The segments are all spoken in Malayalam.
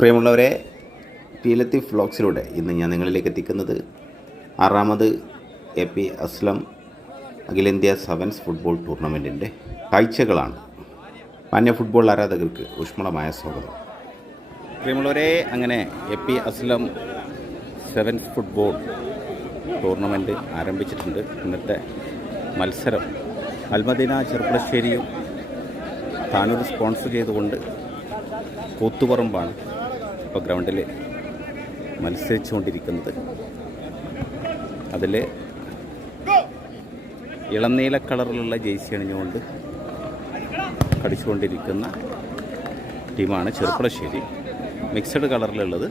പ്രിയമുള്ളവരെ ടി ലത്തീഫ് ഇന്ന് ഞാൻ നിങ്ങളിലേക്ക് എത്തിക്കുന്നത് ആറാമത് എ പി അസ്ലം അഖിലേന്ത്യാ സെവൻസ് ഫുട്ബോൾ ടൂർണമെന്റിന്റെ കാഴ്ചകളാണ്. മാന്യ ഫുട്ബോൾ ആരാധകർക്ക് ഊഷ്മളമായ സ്വാഗതം. പ്രിയമുള്ളവരെ അങ്ങനെ A P Aslam sevens football tournament ആരംഭിച്ചിട്ടുണ്ട്. ഇന്നത്തെ മത്സരം അൽമദീന ചെറുപ്പളശ്ശേരിയും താനൂർ സ്പോൺസർ ചെയ്തുകൊണ്ട് കൂത്തുപറമ്പാണ്. ഇപ്പോൾ ഗ്രൗണ്ടിൽ മത്സരിച്ചുകൊണ്ടിരിക്കുന്നത്. അതിൽ ഇളനീല കളറിലുള്ള ജേഴ്സി അണിഞ്ഞുകൊണ്ട് കളിച്ചുകൊണ്ടിരിക്കുന്ന ടീമാണ് ചെറുപ്പളശ്ശേരി. മിക്സഡ് കളറിലുള്ളത്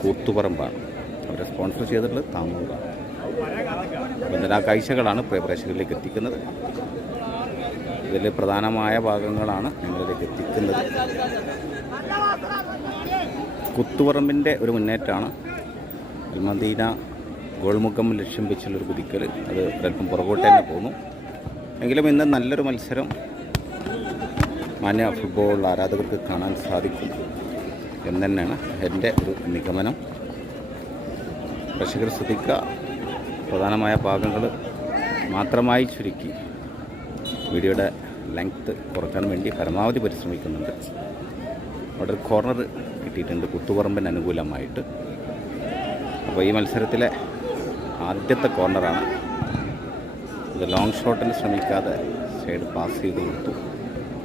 കൂത്തുപറമ്പാണ്. അവരെ സ്പോൺസർ ചെയ്തിട്ടുള്ളത് താമൂറാണ് ആ കാഴ്ചകളാണ് പ്രേക്ഷകരിലേക്ക് എത്തിക്കുന്നത്. ഇതിൽ പ്രധാനമായ ഭാഗങ്ങളാണ് നിങ്ങളിലേക്ക് എത്തിക്കുന്നത്. കുത്തുപറമ്പിന്റെ ഒരു മുന്നേറ്റമാണ്. അൽമദീന ഗോൾമുഖം ലക്ഷ്യം വെച്ചുള്ളൊരു കുതിക്കൽ അത് അല്പം പുറകോട്ട് തന്നെ പോന്നു എങ്കിലും ഇന്ന് നല്ലൊരു മത്സരം മാന്യ ഫുട്ബോൾ ആരാധകർക്ക് കാണാൻ സാധിക്കും എന്ന് തന്നെയാണ് എന്റെ ഒരു നിഗമനം. പ്രേക്ഷകർ ശ്രദ്ധിക്കുക. പ്രധാനമായ ഭാഗങ്ങൾ മാത്രമായി ചുരുക്കി. വീഡിയോയുടെ ലെങ്ത്ത് കുറയ്ക്കാൻ വേണ്ടി പരമാവധി പരിശ്രമിക്കുന്നുണ്ട്. അവിടെ ഒരു കോർണർ കിട്ടിയിട്ടുണ്ട്. കുത്തുപറമ്പിന് അനുകൂലമായിട്ട്. അപ്പോൾ ഈ മത്സരത്തിലെ ആദ്യത്തെ കോർണറാണ്. അത് ലോങ് ഷോട്ടിന് ശ്രമിക്കാതെ സൈഡ് പാസ് ചെയ്ത് കൊടുത്തു.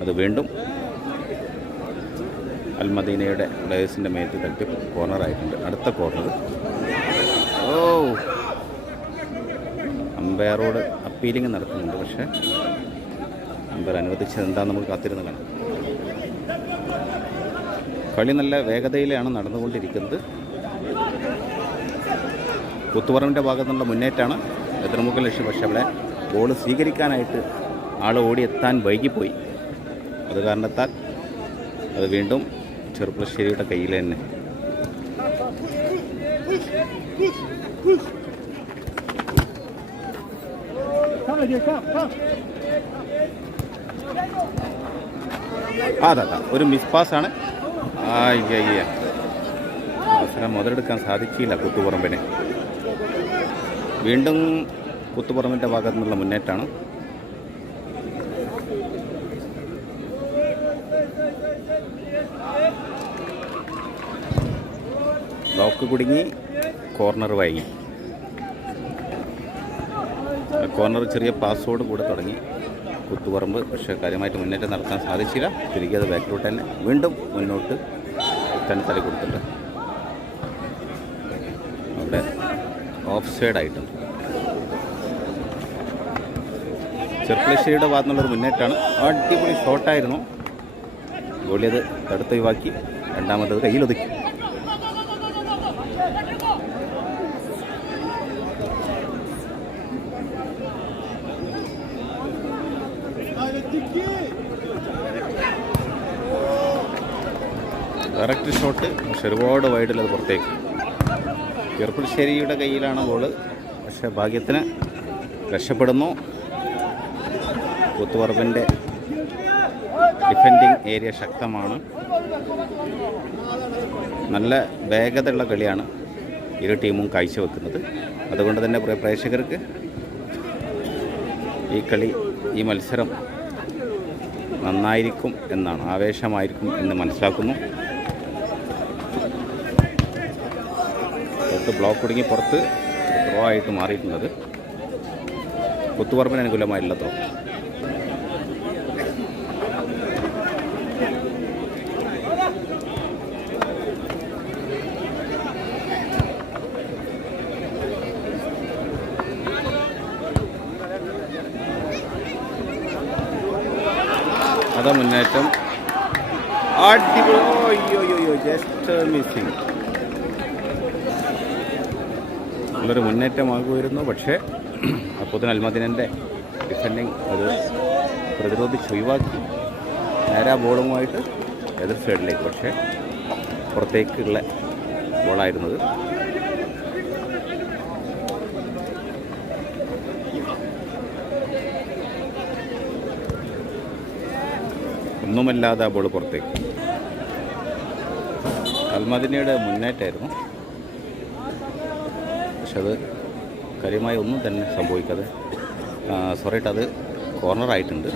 അത് വീണ്ടും അൽമദീനയുടെ പ്ലേയേഴ്സിന്റെ മേത്ത് തട്ടി കോർണറായിട്ടുണ്ട് അടുത്ത കോർണർ. ഓ! അമ്പയറോട് അപ്പീലിംഗ് നടക്കുന്നുണ്ട്. പക്ഷേ അമ്പയർ അനുവദിച്ചത് എന്താണെന്ന് നമുക്ക് കാത്തിരുന്ന് കാണാം. കളി നല്ല വേഗതയിലാണ് നടന്നുകൊണ്ടിരിക്കുന്നത്. കുത്തുപറമ്പിന്റെ ഭാഗത്തു നിന്നുള്ള മുന്നേറ്റമാണ് എത്രമുക്കൽ ലക്ഷ്യം. പക്ഷേ അവിടെ ബോൾ സ്വീകരിക്കാനായിട്ട് ആൾ ഓടിയെത്താൻ വൈകിപ്പോയി. അത് കാരണത്താൽ അത് വീണ്ടും ചെറുപ്പശ്ശേരിയുടെ കയ്യിൽ തന്നെ. അതാ ഒരു മിസ് പാസ്സാണ് അയ്യ അവസരം മുതലെടുക്കാൻ സാധിക്കില്ല കുത്തുപറമ്പിനെ. വീണ്ടും കുത്തുപറമ്പിന്റെ ഭാഗത്തു നിന്നുള്ള മുന്നേറ്റമാണ്. ബ്ലോക്ക് കുടുങ്ങി കോർണർ വൈകി. കോർണർ ചെറിയ പാസ്വേഡ് കൂടെ തുടങ്ങി. കുത്തുപറമ്പ് പക്ഷേ കാര്യമായിട്ട് മുന്നേറ്റം നടത്താൻ സാധിച്ചില്ല. തിരികെ അത് ബാക്കിലോട്ട് തന്നെ വീണ്ടും മുന്നോട്ട് തന്നെ തലി കൊടുത്തിട്ടുണ്ട്. അവിടെ ഓഫ് സൈഡ് ആയിട്ടുണ്ട് ചെറുപ്പളശ്ശേരിയുടെ ഭാഗത്തു നിന്നുള്ളൊരു മുന്നേറ്റമാണ് അടിപൊളി ഷോട്ടായിരുന്നു ഗോളിയത് തടുത്ത് ഒഴിവാക്കി. രണ്ടാമത്തത് കയ്യിലൊതുക്കി ഡയറക്റ്റ് ഷോട്ട് പക്ഷെ ഒരുപാട് വൈഡിലത് പുറത്തേക്ക്. ചെറുപ്പശ്ശേരിയുടെ കയ്യിലാണ് ഗോൾ പക്ഷെ ഭാഗ്യത്തിന് രക്ഷപ്പെടുന്നു. കൂത്തുപറമ്പിന്റെ ഡിഫെൻഡിങ് ഏരിയ ശക്തമാണ്. നല്ല വേഗതയുള്ള കളിയാണ് ഇരു ടീമും കാഴ്ചവെക്കുന്നത്. അതുകൊണ്ട് തന്നെ പ്രേക്ഷകർക്ക് ഈ കളി ഈ മത്സരം നന്നായിരിക്കും എന്നാണ് ആവേശമായിരിക്കും എന്ന് മനസ്സിലാക്കുന്നു. തൊട്ട് ബ്ലോക്ക് കുടുങ്ങി പുറത്ത് ത്രോ ആയിട്ട് മാറിയിട്ടുള്ളത്. കുത്തുപറമ്പിന് അനുകൂലമായിട്ടുള്ള ത്രോ അതാ മുന്നേറ്റം. അടിപൊളി. ജസ്റ്റ് മിസ്സിങ് നല്ലൊരു മുന്നേറ്റമാകുമായിരുന്നു. പക്ഷേ അപ്പോത്തിന് അൽമദിനന്റെ ഡിഫൻഡിങ് അത് പ്രതിരോധിച്ച് ഒഴിവാക്കി. നേരാ ബോളുമായിട്ട് എതിർ സൈഡിലേക്ക് പക്ഷേ പുറത്തേക്കുള്ള ബോളായിരുന്നത്. ഒന്നുമല്ലാതെ ആ ബോൾ പുറത്തേക്ക്. അൽമദിനയുടെ മുന്നേറ്റമായിരുന്നു. പക്ഷെ അത് കാര്യമായി ഒന്നും തന്നെ സംഭവിക്കാതെ സോറിയിട്ട് അത് കോർണറായിട്ടുണ്ട്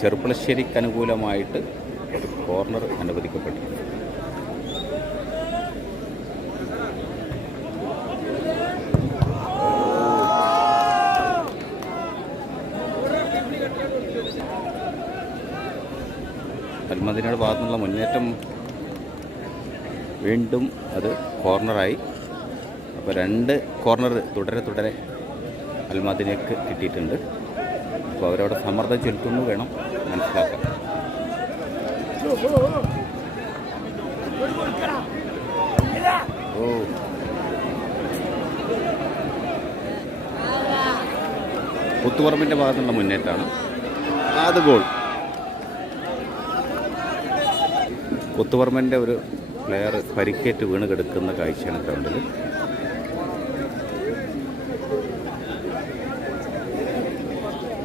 ചെറുപ്പളശ്ശേരിക്ക് അനുകൂലമായിട്ട് ഒരു കോർണർ അനുവദിക്കപ്പെട്ടിട്ടുണ്ട്. അൽമദിനയുടെ ഭാഗത്തുനിന്നുള്ള മുന്നേറ്റം വീണ്ടും അത് കോർണറായി അപ്പോൾ രണ്ട് കോർണർ തുടരെ തുടരെ അൽമാദിനേക്ക് കിട്ടിയിട്ടുണ്ട്. അപ്പോൾ അവരവിടെ സമ്മർദ്ദം ചെലുത്തുന്നു വേണം മനസ്സിലാക്കാം ഓ. പുത്തുപറമ്പിന്റെ ഭാഗത്തുള്ള മുന്നേറ്റമാണ്. അത് ഗോൾ. പുത്തുപറമ്പിന്റെ ഒരു പ്ലെയർ പരിക്കേറ്റ് വീണ് കിടക്കുന്ന കാഴ്ചയാണ് ഗ്രൗണ്ടിൽ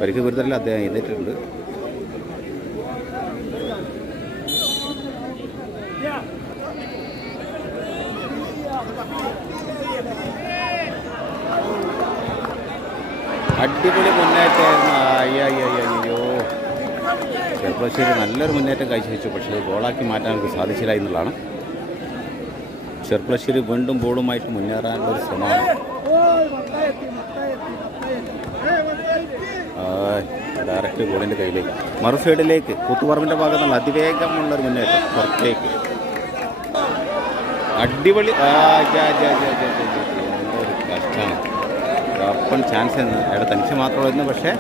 പരിക്ക് ഗുരുതരല്ല അദ്ദേഹം എഴുന്നേറ്റിട്ടുണ്ട് അടിപൊളി മുന്നേറ്റമായിരുന്നു. അയ്യോ ചെറുപ്പശ്ശേരി നല്ലൊരു മുന്നേറ്റം കാഴ്ചവെച്ചു പക്ഷേ അത് ഗോളാക്കി മാറ്റാൻ എനിക്ക് സാധിച്ചില്ല എന്നുള്ളതാണ്. ചെറുപ്പശ്ശേരി വീണ്ടും ബോളുമായിട്ട് മുന്നേറാനുള്ള ശ്രമമാണ്. ഡയറക്റ്റ് ഗോളിന്റെ കയ്യിലേക്ക്. മറു സൈഡിലേക്ക് കൂത്തുപറമ്പിന്റെ ഭാഗത്ത് നിന്ന് അതിവേഗമുള്ള ഒരു മുന്നേറ്റം. പുറത്തേക്ക്. അടിപൊളി കഷ്ടമാണ് അപ്പൻ ചാൻസ് എന്ന് അയാൾ തനിച്ച് മാത്രമായിരുന്നു പക്ഷേ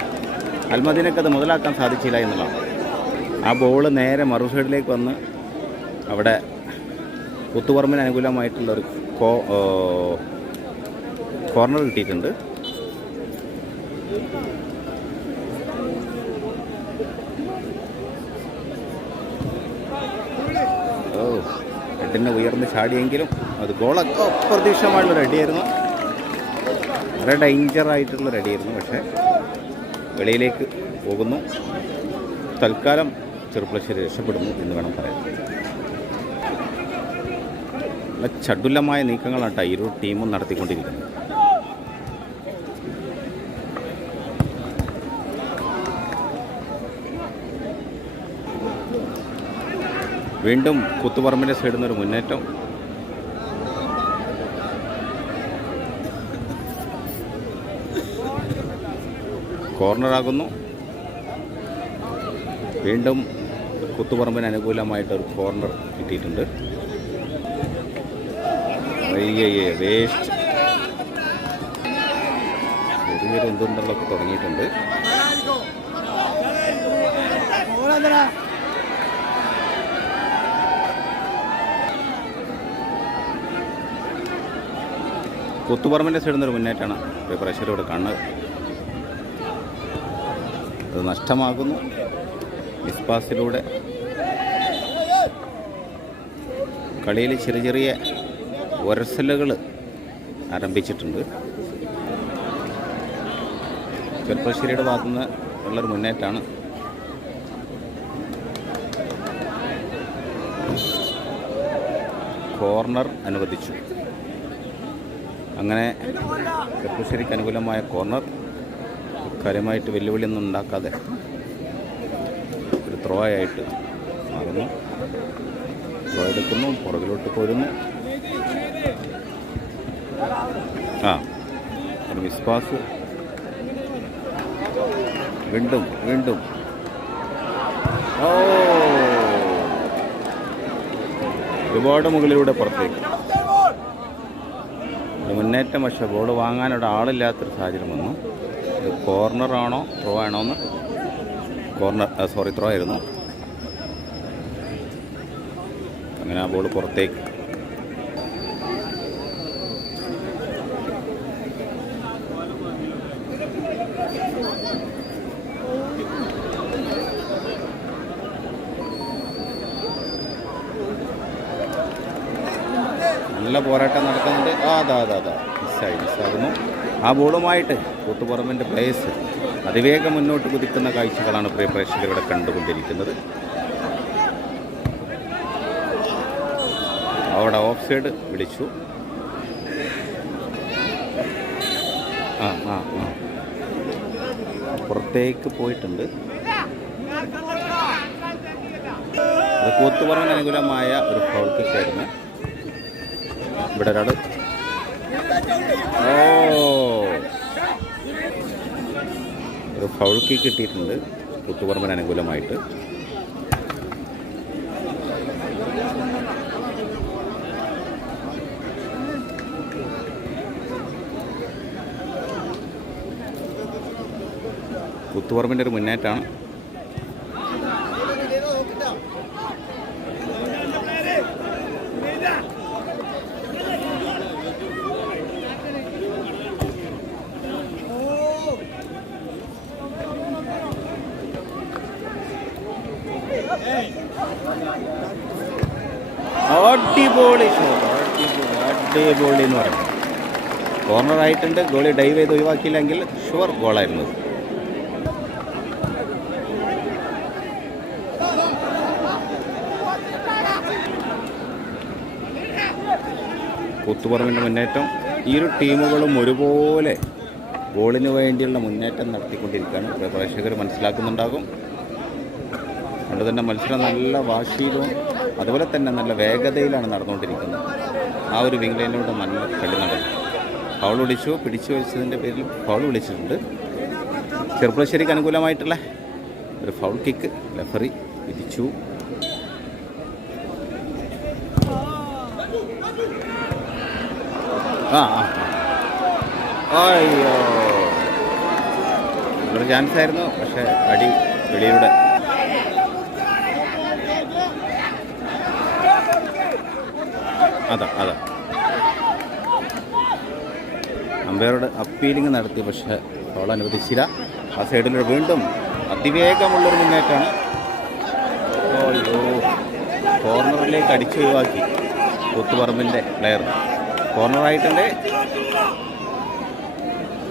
അത് മുതലാക്കാൻ സാധിച്ചില്ല എന്നുള്ളതാണ്. ആ ബോൾ നേരെ മറു സൈഡിലേക്ക് വന്ന് അവിടെ കുത്തുപറമ്പിന് അനുകൂലമായിട്ടുള്ളൊരു കോ കോർണർ കിട്ടിയിട്ടുണ്ട് ഓ ഹെഡിനെ ഉയർന്ന് ചാടിയെങ്കിലും അത് ഗോളൊക്കെ അപ്രതീക്ഷിതമായിട്ടുള്ള റെഡിയായിരുന്നു. വളരെ ഡേഞ്ചർ ആയിട്ടുള്ള റെഡിയായിരുന്നു. പക്ഷേ വെളിയിലേക്ക് പോകുന്നു. തൽക്കാലം ചെറുപ്പശ്ശേരി രക്ഷപ്പെടുന്നു എന്ന് വേണം പറയാൻ. ചടുലമായ നീക്കങ്ങളാണ് ഇരു ടീമും നടത്തിക്കൊണ്ടിരിക്കുന്നത്. വീണ്ടും കുത്തുപറമ്പിന്റെ സൈഡിൽ നിന്നൊരു മുന്നേറ്റം. കോർണറാകുന്നു വീണ്ടും കുത്തുപറമ്പിന് അനുകൂലമായിട്ട് ഒരു കോർണർ കിട്ടിയിട്ടുണ്ട്. അയ്യയ്യേ വേസ്റ്റ് ചെറിയൊരു എന്തുണ്ടല്ലൊക്കെ തുടങ്ങിയിട്ടുണ്ട്. കുത്തുപറമ്പിന്റെ സൈഡിൽ നിന്നൊരു മുന്നേറ്റമാണ്. ഇവിടെ കാണുന്നത് അത് നഷ്ടമാകുന്നു. മിസ്പാസിലൂടെ കളിയിൽ ചെറിയ ചെറിയ ഒരസലുകൾ ആരംഭിച്ചിട്ടുണ്ട്. ചെറുപ്പശ്ശേരിയുടെ ഭാഗത്തുനിന്ന് ഉള്ളൊരു മുന്നേറ്റമാണ് കോർണർ അനുവദിച്ചു. അങ്ങനെ ചെറുപ്പശ്ശേരിക്ക് അനുകൂലമായ കോർണർ കാര്യമായിട്ട് വെല്ലുവിളിയൊന്നും ഉണ്ടാക്കാതെ ഒരു ത്രോ ആയിട്ട് മാറുന്നു. ത്രോ എടുക്കുന്നു പുറകിലോട്ട് പോരുന്നു. ആ ഒരു വിശ്വാസ്. വീണ്ടും വീണ്ടും. ഓ! ഒരുപാട് മുകളിലൂടെ പുറത്തേക്ക്. മുന്നേറ്റം പക്ഷേ ബോൾ വാങ്ങാനൊരു ആളില്ലാത്തൊരു സാഹചര്യം വന്നു. ഇത് കോർണറാണോ ത്രോ ആണോ എന്ന്? കോർണർ സോറി ത്രോ ആയിരുന്നു. അങ്ങനെ ആ ബോൾ പുറത്തേക്ക്. നല്ല പോരാട്ടം നടക്കുന്നുണ്ട് ആ അതാ അതാ അതാ. മിസ്സായി മിസ്സാകുന്നു. ആ ബോളുമായിട്ട് കൂത്തുപറമ്പിന്റെ പ്ലേസ് അതിവേഗം മുന്നോട്ട് കുതിക്കുന്ന കാഴ്ചകളാണ് പ്രിയ പ്രേക്ഷകരിവിടെ കണ്ടുകൊണ്ടിരിക്കുന്നത്. അവിടെ ഓഫ് സൈഡ് വിളിച്ചു. ആ ആ ആ. പുറത്തേക്ക് പോയിട്ടുണ്ട്. അത് കൂത്തുപറമ്പിന് അനുകൂലമായ ഒരു ഫൗൾ കിക്കായിരുന്നു ഇവിടെ ഒരാൾ ഓ. ഒരു ഫൗൾ കിക്ക് കിട്ടിയിട്ടുണ്ട്. കുത്തുപറമ്പൻ അനുകൂലമായിട്ട്. കുത്തുപറമ്പിന്റെ ഒരു മുന്നേറ്റമാണ് അടിപൊളി ഷോട്ട് അടിപൊളി അടിപൊളി എന്ന് പറയുന്നത് കോർണർ ആയിട്ടുണ്ട്. ഗോളി ഡൈവ് ചെയ്ത് ഒഴിവാക്കിയില്ലെങ്കിൽ ഷുവർ ഗോളായിരുന്നു. കൂത്തുപറമ്പിന്റെ മുന്നേറ്റം. ഒരു ടീമുകളും ഒരുപോലെ ഗോളിന് വേണ്ടിയുള്ള മുന്നേറ്റം നടത്തിക്കൊണ്ടിരിക്കുകയാണ്. പ്രേക്ഷകർ മനസ്സിലാക്കുന്നുണ്ടാകും. അതുകൊണ്ട് തന്നെ മത്സരം നല്ല വാശിയിലും അതുപോലെ തന്നെ നല്ല വേഗതയിലാണ് നടന്നുകൊണ്ടിരിക്കുന്നത്. ആ ഒരു വിംഗ്ലൈനിലൂടെ നല്ല കളി നടന്നു ഫൗൾ വിളിച്ചു പിടിച്ചു വെച്ചതിന്റെ പേരിൽ ഫൗൾ വിളിച്ചിട്ടുണ്ട്. ചെറുപ്പുളശ്ശേരിക്ക് അനുകൂലമായിട്ടുള്ള ഒരു ഫൗൾ കിക്ക് റെഫറി വിധിച്ചു. ആ. അയ്യോ. നല്ലൊരു ചാൻസ് ആയിരുന്നു പക്ഷേ അടി വെളിയുടെ അതാ അതാ. അമ്പയറോട് അപ്പീലിംഗ് നടത്തി പക്ഷേ ഫോൾ അനുവദിച്ചില്ല. ആ സൈഡിലൂടെ വീണ്ടും അതിവേഗമുള്ളൊരു മുന്നേറ്റമാണ്. കോർണറിലേക്ക് അടിച്ചു ഒഴിവാക്കി. കൂത്തുപറമ്പിന്റെ പ്ലെയർ. കോർണറായിട്ടുണ്ട്.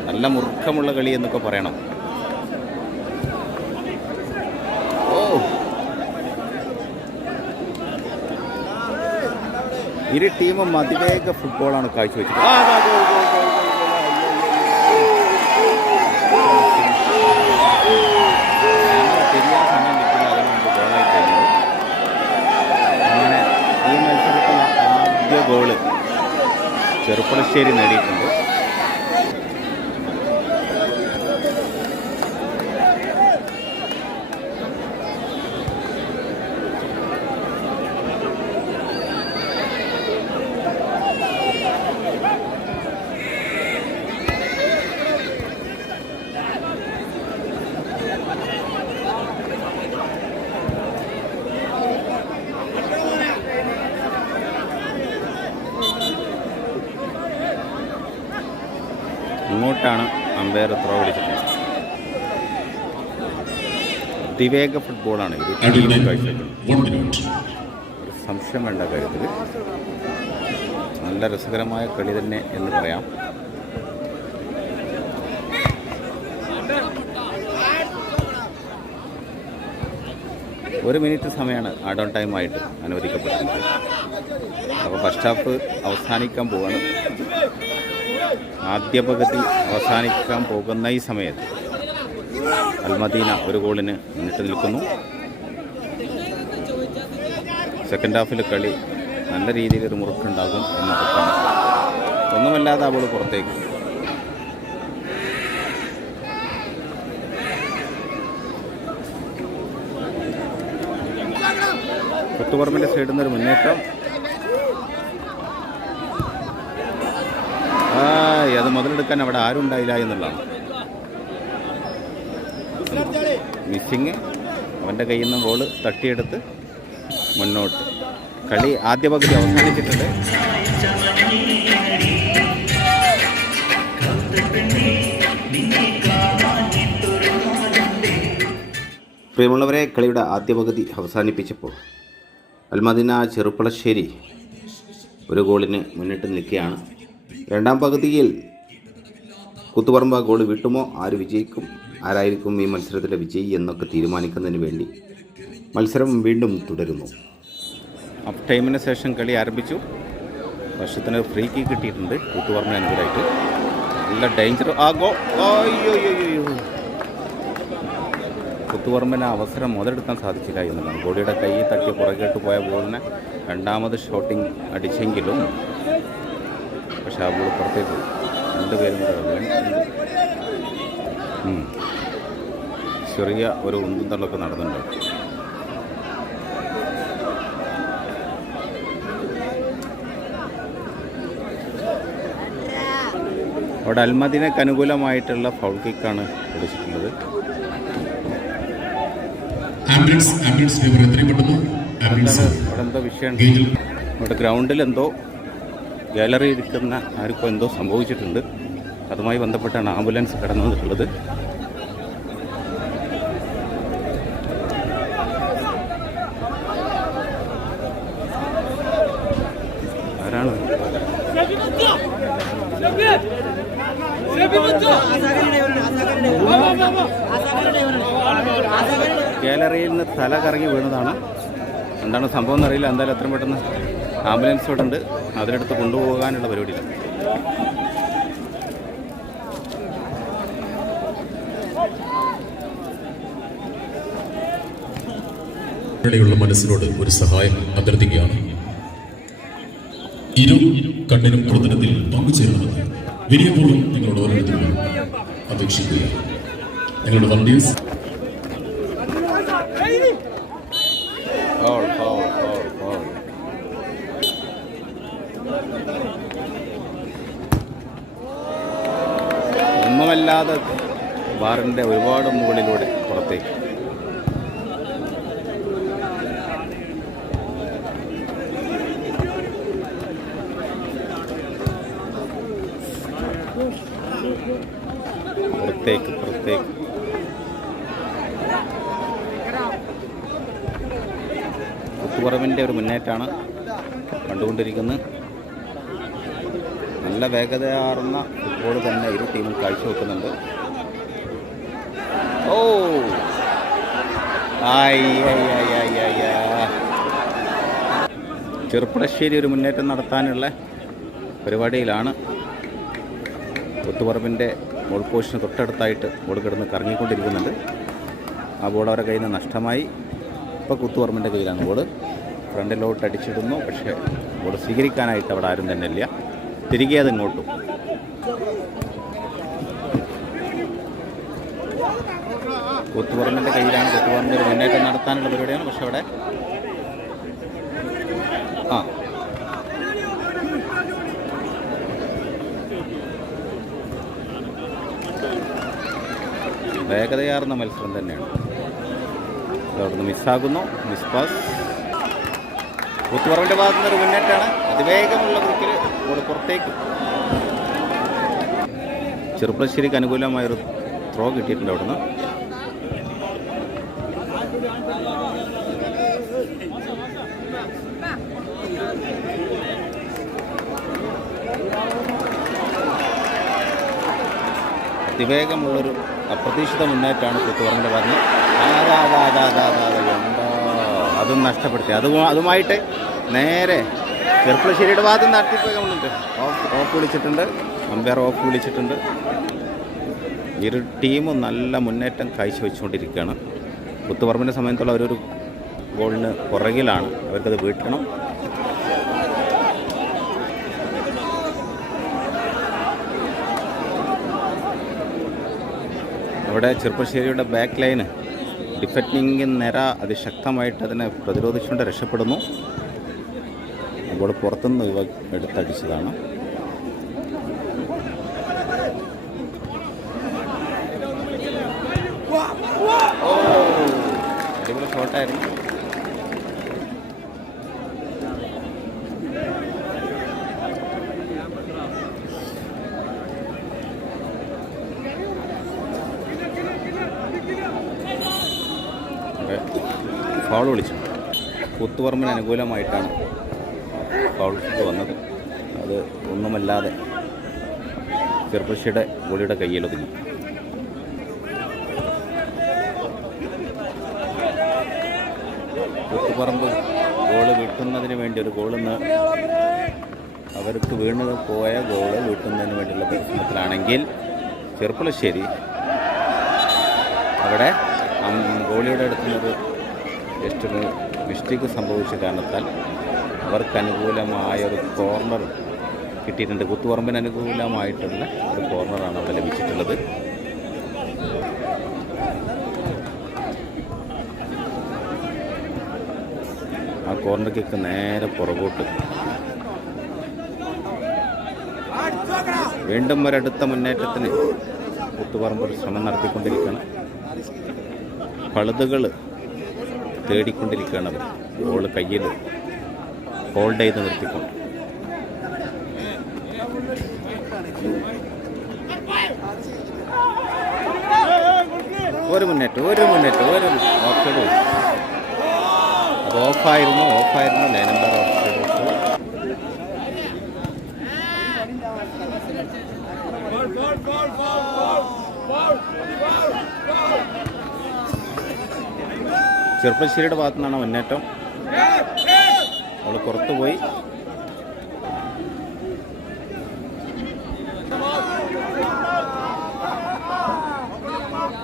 നല്ല മുറുക്കമുള്ള കളി എന്നൊക്കെ പറയണം. ഓ. ഇരു ടീമും അതിവേഗ ഫുട്ബോളാണ് കാഴ്ചവെച്ചത്. ചെറുപ്പളശ്ശേരി നേടിയിട്ടുണ്ട് ഇങ്ങോട്ടാണ് അമ്പയർ ത്രോ വിളിച്ചിട്ടുള്ളത് അതിവേഗ ഫുട്ബോളാണ്. ഒരു സംശയം വേണ്ട കാര്യത്തിൽ. നല്ല രസകരമായ കളി തന്നെ എന്ന് പറയാം. ഒരു മിനിറ്റ് സമയമാണ് ആഡ് ഓൺ ടൈം ആയിട്ട് അനുവദിക്കപ്പെടുന്നത്. അപ്പോൾ ഫസ്റ്റ് ഹാഫ് അവസാനിക്കാൻ പോവാണ്. ആദ്യ പകുതി അവസാനിക്കാൻ പോകുന്ന ഈ സമയത്ത് അൽമദീന ഒരു ഗോളിന് മുന്നിട്ട് നിൽക്കുന്നു. സെക്കൻഡ് ഹാഫിൽ കളി നല്ല രീതിയിൽ ഒരു മുറുക്കുണ്ടാകും എന്ന് ഉറപ്പാണ്. ഒന്നുമല്ലാതെ അവൾ പുറത്തേക്ക്. കൊത്തുപറമ്പിന്റെ സൈഡിൽ നിന്നൊരു മുന്നേറ്റം. അത് മുതലെടുക്കാൻ അവിടെ ആരും ഉണ്ടായില്ല എന്നുള്ളതാണ്. മിസ്സിങ്. അവന്റെ കയ്യിൽ നിന്ന് ബോൾ തട്ടിയെടുത്ത് മുന്നോട്ട്. കളി ആദ്യ പകുതി അവസാനിച്ചിട്ടുണ്ട്. പ്രിയമുള്ളവരെ കളിയുടെ ആദ്യ പകുതി അവസാനിപ്പിച്ചപ്പോൾ അൽമദിന ചെറുപ്പളശ്ശേരി ഒരു ഗോളിന് മുന്നിട്ട് നിൽക്കുകയാണ്. രണ്ടാം പകുതിയിൽ കുത്തുപറമ്പ ഗോൾ വിട്ടുമോ? ആര് വിജയിക്കും? ആരായിരിക്കും ഈ മത്സരത്തിലെ വിജയി എന്നൊക്കെ തീരുമാനിക്കുന്നതിന് വേണ്ടി? മത്സരം വീണ്ടും തുടരുന്നു. അപ്പ് ടൈമിന് ശേഷം കളി ആരംഭിച്ചു. വർഷത്തിന് ഫ്രീ കിക്ക് കിട്ടിയിട്ടുണ്ട്. കൂത്തുപറമ്പിന് അനുകൂലമായിട്ട്. നല്ല ഡേഞ്ചർ ആകോ ഗോ അയ്യോ അയ്യോ അയ്യോ കുത്തുപറമ്പിന് അവസരം മുതലെടുക്കാൻ സാധിച്ചില്ല എന്നുള്ളതാണ്. ബോഡിയുടെ കൈ തട്ടി പുറകേട്ട് പോയ ബോളിനെ രണ്ടാമത് ഷോട്ടിംഗ് അടിച്ചെങ്കിലും പക്ഷേ ആ ബോൾ പുറത്തേക്ക് രണ്ടുപേരും കൂടെ. ചെറിയ ഒരു ഉന്തള്ളൊക്കെ തള്ളൊക്കെ നടന്നിട്ടുണ്ട്. അവിടെ അൽമദിനക്ക് അനുകൂലമായിട്ടുള്ള ഫൗൾ കിക്കാണ് പിടിച്ചിട്ടുള്ളത്. അവിടെ എന്തോ വിഷയം? ഇവിടെ ഗ്രൗണ്ടിൽ എന്തോ ഗാലറി ഇരിക്കുന്ന ആർക്കും എന്തോ സംഭവിച്ചിട്ടുണ്ട്. അതുമായി ബന്ധപ്പെട്ടാണ് ആംബുലൻസ് കടന്നു വന്നിട്ടുള്ളത് തല കറങ്ങി വീണതാണ്. എന്താണ് സംഭവം എന്നറിയില്ല. എന്തായാലും എത്രയും പെട്ടെന്ന് ആംബുലൻസ് ഇവിടെ ഉണ്ട് അതിനടുത്ത് കൊണ്ടുപോകാനുള്ള ഇവിടെയുള്ള മനസ്സിനോട് ഒരു സഹായം അഭ്യർത്ഥിക്കുകയാണ്. ഇരു കണ്ണിനും പ്രവർത്തനത്തിൽ പങ്കുചേരണമെന്ന് വിനയപൂർവം നിങ്ങളോട് ഓരോരുത്തരും അപേക്ഷിക്കുകയാണ്. നിങ്ങളുടെ വണ്ടീസ് ഫോൾ ഫോൾ ഫോൾ ഫോൾ ഒന്നുമല്ലാതെ ബാറിന്റെ ഒരുപാട് മുകളിലൂടെ പുറത്തേക്ക്. പുറത്തേക്ക് പുറത്തേക്ക്. കുത്തുപറമ്പിന്റെ ഒരു മുന്നേറ്റമാണ് കണ്ടുകൊണ്ടിരിക്കുന്നത്. നല്ല വേഗതയാർന്ന ഫുട്ബോൾ തന്നെ ഇരു ടീമും കാഴ്ചവെക്കുന്നുണ്ട്. ആയി ആയി ആയി ആയി ആയി ആ. ചെറുപ്പളശ്ശേരി ഒരു മുന്നേറ്റം നടത്താനുള്ള പരിപാടിയിലാണ് കുത്തുപറമ്പിന്റെ ബോൾ പോസ്റ്റിന് തൊട്ടടുത്തായിട്ട് ബോൾ കിടന്ന് കറങ്ങിക്കൊണ്ടിരിക്കുന്നുണ്ട്. ആ ബോൾ അവരുടെ കയ്യിൽ നിന്ന് നഷ്ടമായി. ഇപ്പോൾ കുത്തുപറമ്പിന്റെ കയ്യിലാണ് ബോൾ ഫ്രണ്ടിലോട്ട് അടിച്ചിടുന്നു. പക്ഷേ ബോൾ സ്വീകരിക്കാനായിട്ട് അവിടെ ആരും തന്നെ ഇല്ല. തിരികെ അത് കുത്തുപറമ്പിന്റെ കയ്യിലാണ് കൊത്തുപറമ്പിൽ ഒരു മുന്നേറ്റം നടത്താനുള്ള പരിപാടിയാണ്. പക്ഷെ അവിടെ ആ. വേഗതയാർന്ന മത്സരം തന്നെയാണ്. അതവിടുന്ന് മിസ്സാകുന്നു. Miss pass. കുത്തുപറമ്പിന്റെ ഭാഗത്തു നിന്നൊരു മുന്നേറ്റമാണ് അതിവേഗമുള്ള ക്രിക്കറ്റ് ഇവിടെ പുറത്തേക്ക്. ചെറുപ്പശ്ശേരിക്ക് അനുകൂലമായൊരു ത്രോ കിട്ടിയിട്ടുണ്ട് അവിടുന്ന്. അതിവേഗമുള്ളൊരു അപ്രതീക്ഷിത മുന്നേറ്റമാണ് കൂത്തുപറമ്പിന്റെ പറഞ്ഞ് അതാ നഷ്ടപ്പെടുത്തി. അത് അതുമായിട്ട് നേരെ ചെറുപ്പശ്ശേരിയുടെ ഭാഗത്ത് നിന്ന് നടത്തിപ്പോയി നമ്മളുണ്ട്. ഓഫ് ഓഫ് വിളിച്ചിട്ടുണ്ട്. അമ്പയർ ഓഫ് വിളിച്ചിട്ടുണ്ട്. ഇരു ടീമും നല്ല മുന്നേറ്റം കാഴ്ചവെച്ചുകൊണ്ടിരിക്കുകയാണ്. കുത്തുപറമ്പിന്റെ സമയത്തുള്ള അവരൊരു ഗോളിന് പുറകിലാണ്. അവർക്കത് വീട്ടണം. അവിടെ ചെറുപ്പശ്ശേരിയുടെ ബാക്ക് ലൈന് ഡിഫൻഡിങ് നിര അതിശക്തമായിട്ട് അതിനെ പ്രതിരോധിച്ചുകൊണ്ട് രക്ഷപ്പെടുന്നു. അപ്പോൾ പുറത്തുനിന്ന് ഇവ എടുത്തടിച്ചതാണ്. അടിപൊളി ഷോട്ടായിരുന്നു ഫൗൾ വിളിച്ചു കുത്തുപറമ്പിന് അനുകൂലമായിട്ടാണ് ഫൗൾ വന്നത്. അത് ഒന്നുമല്ലാതെ ചെറുപ്പശ്ശിയുടെ ഗോളിയുടെ കയ്യിലൊതുങ്ങി. കുത്തുപറമ്പ് ഗോൾ വീട്ടുന്നതിന് വേണ്ടി ഒരു ഗോളിന്ന് അവർക്ക് വീണ് പോയ ഗോൾ വീട്ടുന്നതിന് വേണ്ടിയുള്ള പരിശ്രമത്തിലാണെങ്കിൽ ചെറുപ്പളശ്ശേരി അവിടെ ഗോളിയുടെ അടുത്തുനിന്നൊരു ജസ്റ്റ് മിസ്റ്റേക്ക് സംഭവിച്ച കാരണത്താൽ അവർക്ക് അനുകൂലമായ ഒരു കോർണർ കിട്ടിയിട്ടുണ്ട്. കുത്തുപറമ്പിന് അനുകൂലമായിട്ടുള്ള ഒരു കോർണറാണ് അവിടെ ലഭിച്ചിട്ടുള്ളത്. ആ കോർണർ കിക്ക് നേരെ പുറകോട്ട്. വീണ്ടും ഒരടുത്ത മുന്നേറ്റത്തിന് കുത്തുപറമ്പ് ശ്രമം നടത്തിക്കൊണ്ടിരിക്കുകയാണ്. പളുതുകൾ തേടിക്കൊണ്ടിരിക്കുകയാണ് അവർ ബോൾ കയ്യിൽ ഹോൾഡ് ചെയ്ത് നിർത്തിക്കൊണ്ട്. ഒരു മുന്നേറ്റം ഒരു മുന്നേറ്റം ഒരു ഓഫ്സൈഡ് അത് ഓഫായിരുന്നു ഓഫായിരുന്നു. ലൈൻ നമ്പർ ഓഫ്സൈഡ് ചെറുപ്പശ്ശേരിയുടെ ഭാഗത്തു നിന്നാണ് മുന്നേറ്റം. അവൾ പുറത്തു പോയി.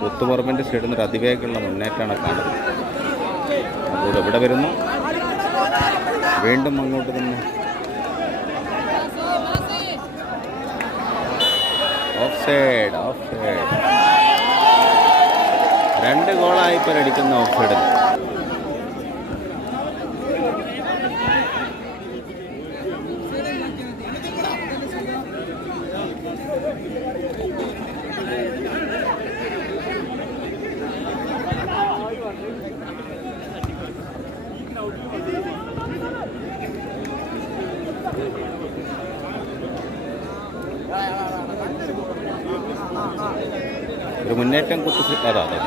ഒത്തുപറമ്പിന്റെ സൈഡിൽ നിന്ന് അതിവേഗമുള്ള മുന്നേറ്റമാണ് കാണുന്നത്. അപ്പോൾ എവിടെ വരുന്നു. വീണ്ടും അങ്ങോട്ട് തന്നെ. ഓഫ് സൈഡ് ഓഫ് സൈഡ് രണ്ട് ഗോളായി ഇപ്പോൾ അടിക്കുന്ന ഓഫ് സൈഡിൽ ഒരു മുന്നേറ്റം കുത്തി അതാ അതെ.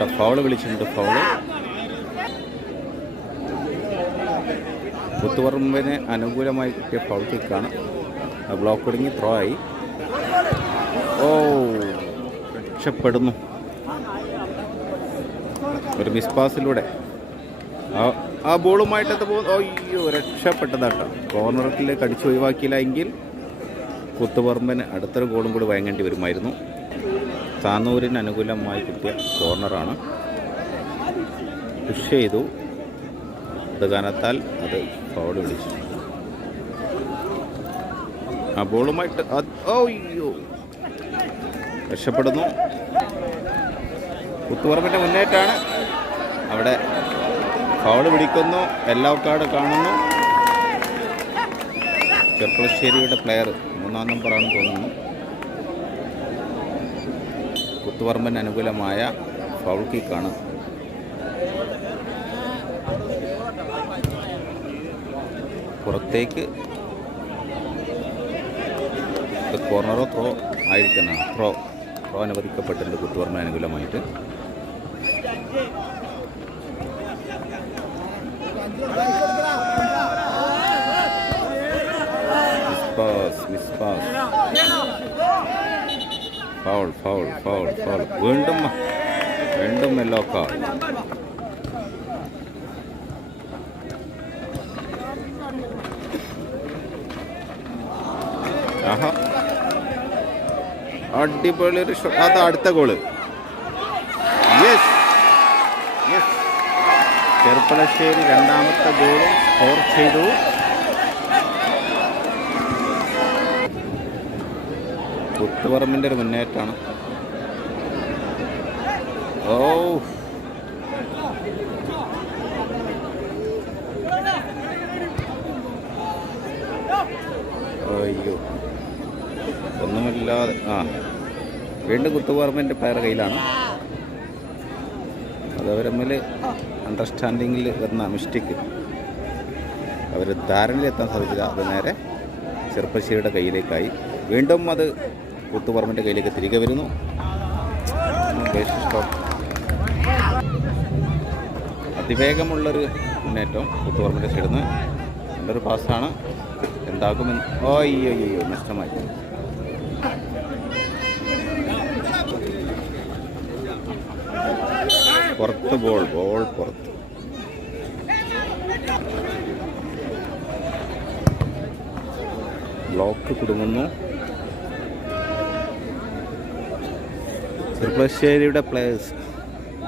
അവിടെ ഫൗൾ വിളിച്ചിട്ടുണ്ട് ഫൗൾ കുത്തുപറമ്പിന് അനുകൂലമായി കിട്ടിയ ഫൗൾ കിക്കാണ് ബ്ലോക്ക് ഒടുങ്ങി ത്രോ ആയി. ഓ രക്ഷപ്പെടുന്നു. ഒരു മിസ് പാസിലൂടെ ആ ആ ബോളുമായിട്ട് പോകുന്നു അയ്യോ രക്ഷപ്പെട്ടതാട്ടോ. കോർണറിലേക്ക് അടിച്ച് ഒഴിവാക്കിയില്ല എങ്കിൽ കുത്തുപറമ്പിന് അടുത്തൊരു ഗോളും കൂടി വഴങ്ങേണ്ടി വരുമായിരുന്നു. താന്നൂരിന് അനുകൂലമായി കിട്ടിയ കോർണറാണ്. പുഷ് ചെയ്തു. അത് കാരണത്താൽ അത് ഫോൾ വിളിച്ചു. ആ ബോളുമായിട്ട് അയ്യോ. രക്ഷപ്പെടുന്നു. കുത്തുപറമ്പിന്റെ മുന്നേറ്റാണ്. അവിടെ ഫൗൾ പിടിക്കുന്നു. എല്ലാ കാർഡ് കാണുന്നു. ചെർപ്പളശ്ശേരിയുടെ പ്ലെയർ മൂന്നാം നമ്പറാണെന്ന് തോന്നുന്നു. കുത്തുപറമ്പന് അനുകൂലമായ ഫൗൾ കിക്കാണ് പുറത്തേക്ക്. കോർണറോ ത്രോ ആയിരിക്കണം ത്രോ ത്രോ അനുവദിക്കപ്പെട്ടിട്ടുണ്ട് കുത്തുപറമ്പിന് അനുകൂലമായിട്ട്. Miss pass foul foul foul foul വീണ്ടും വീണ്ടും യെല്ലോ കാർഡ് അടിപൊളി ഒരു അത് അടുത്ത ഗോൾ യെസ് യെസ് രണ്ടാമത്തെ ഗോളും സ്കോർ ചെയ്തു. കുത്തുപറമ്പിന്റെ ഒരു മുന്നേറ്റമാണ്. ഓ. അയ്യോ. ഒന്നുമില്ലാതെ. ആ. വീണ്ടും കുത്തുപറമ്പിന്റെ പേര കയ്യിലാണ്. അത് അവർ തമ്മിൽ അണ്ടർസ്റ്റാൻഡിങ്ങിൽ വരുന്ന മിസ്റ്റേക്ക് അവർ ധാരണയിലെത്താൻ സാധിച്ചില്ല. അത് നേരെ ചെറുപ്പശ്ശേരിയുടെ കയ്യിലേക്കായി. വീണ്ടും അത് കൂട്ടുപറമ്പിന്റെ കയ്യിലേക്ക് തിരികെ വരുന്നു. അതിവേഗമുള്ളൊരു മുന്നേറ്റം കൂട്ടുപറമ്പിന്റെ സൈഡിൽ നിന്ന് നല്ലൊരു പാസ്സാണ് എന്താക്കുമെന്ന് ഓ അയ്യോ അയ്യോ നഷ്ടമായി. പുറത്ത് ബോൾ ബോൾ പുറത്ത്. ബ്ലോക്ക് കുടുങ്ങുന്നു. ചെറുപ്പശ്ശേരിയുടെ പ്ലേയേഴ്സ്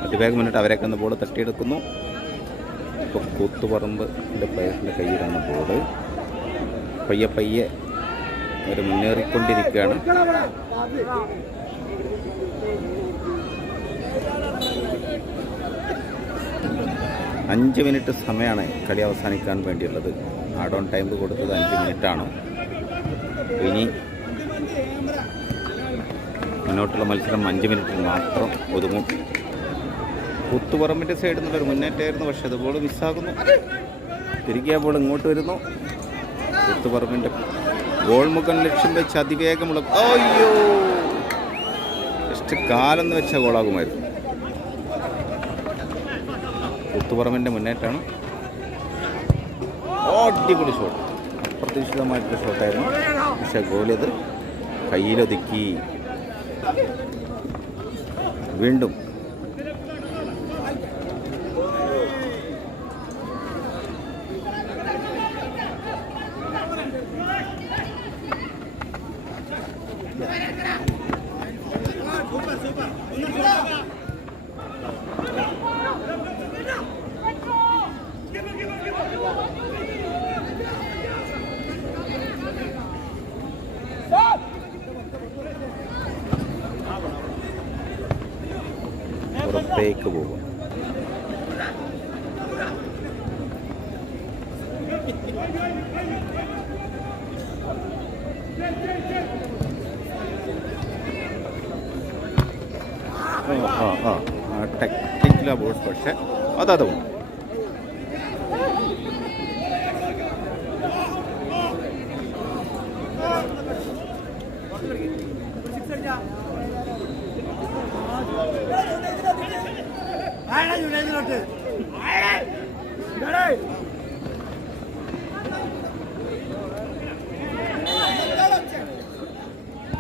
അതിവേഗം മുന്നിട്ട് അവരൊക്കെ ഒന്ന് ബോൾ തട്ടിയെടുക്കുന്നു. ഇപ്പോൾ കൂത്തുപറമ്പിന്റെ പ്ലേയേഴ്സിന്റെ കയ്യിലാണ് ബോൾ പയ്യെ പയ്യെ അവർ മുന്നേറിക്കൊണ്ടിരിക്കുകയാണ്. അഞ്ച് മിനിറ്റ് സമയമാണ് കളി അവസാനിക്കാൻ വേണ്ടിയുള്ളത്. ആഡ് ഓൺ ടൈം കൊടുത്തത് അഞ്ച് മിനിറ്റാണ് ഇനി മുന്നോട്ടുള്ള മത്സരം അഞ്ച് മിനിറ്റിൽ മാത്രം ഒതുങ്ങും. കുത്തുപറമ്പിന്റെ സൈഡിൽ നിന്നുള്ളൊരു മുന്നേറ്റമായിരുന്നു പക്ഷേ അത് ബോൾ മിസ്സാകുന്നു തിരികെ ബോൾ ഇങ്ങോട്ട് വരുന്നു. കുത്തുപറമ്പിന്റെ ഗോൾ മുഖം ലക്ഷ്യം വെച്ച് അതിവേഗമുള്ള അയ്യോ! ജസ്റ്റ് കാലെന്ന് വെച്ച ഗോളാകുമായിരുന്നു കുത്തുപറമ്പിന്റെ മുന്നേറ്റമാണ് അടിപൊളി ഷോട്ട് അപ്രതീക്ഷിതമായിട്ടുള്ള ഷോട്ടായിരുന്നു പക്ഷേ ഗോളിയത് കയ്യിലൊതുക്കി. വീണ്ടും പുറത്തേക്ക് പോകും ആ ആ ആ ടെക്നിക്കലാ ബോർഡ് പക്ഷേ അതതും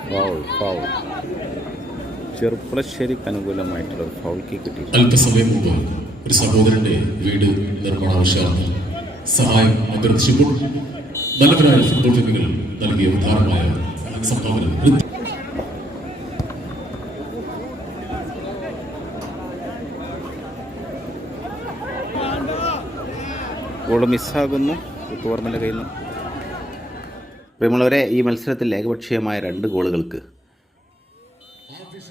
ഫൗൾ ഫൗൾ. ചെറുപ്പളശ്ശേരിക്ക് അനുകൂലമായിട്ടുള്ള ഒരു ഫൗൾ കിക്ക് കിട്ടി. അല്പസമയം മുമ്പ് ഒരു സഹോദരന്റെ വീട് നിർമ്മാണ ആവശ്യമാണ് സഹായം അഭ്യർത്ഥിച്ചപ്പോൾ നല്ലവരായ ഫുട്ബോൾ ടീമുകൾ നൽകിയ ഉദാഹരണമായ സംഭാവന ഗോൾ മിസ്സാകുന്നു. കുത്തുവർമ്മന്റെ കയ്യിൽ നിന്ന്. പ്രിയമുള്ളവരെ ഈ മത്സരത്തിൽ ഏകപക്ഷീയമായ രണ്ട് ഗോളുകൾക്ക്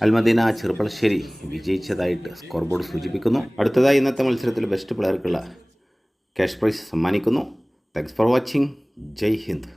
അൽമദീന ചെറുപ്പളശ്ശേരി വിജയിച്ചതായിട്ട് സ്കോർ ബോർഡ് സൂചിപ്പിക്കുന്നു. അടുത്തതായി ഇന്നത്തെ മത്സരത്തിൽ ബെസ്റ്റ് പ്ലെയർക്കുള്ള cash prize സമ്മാനിക്കുന്നു. Thanks for watching Jai Hind.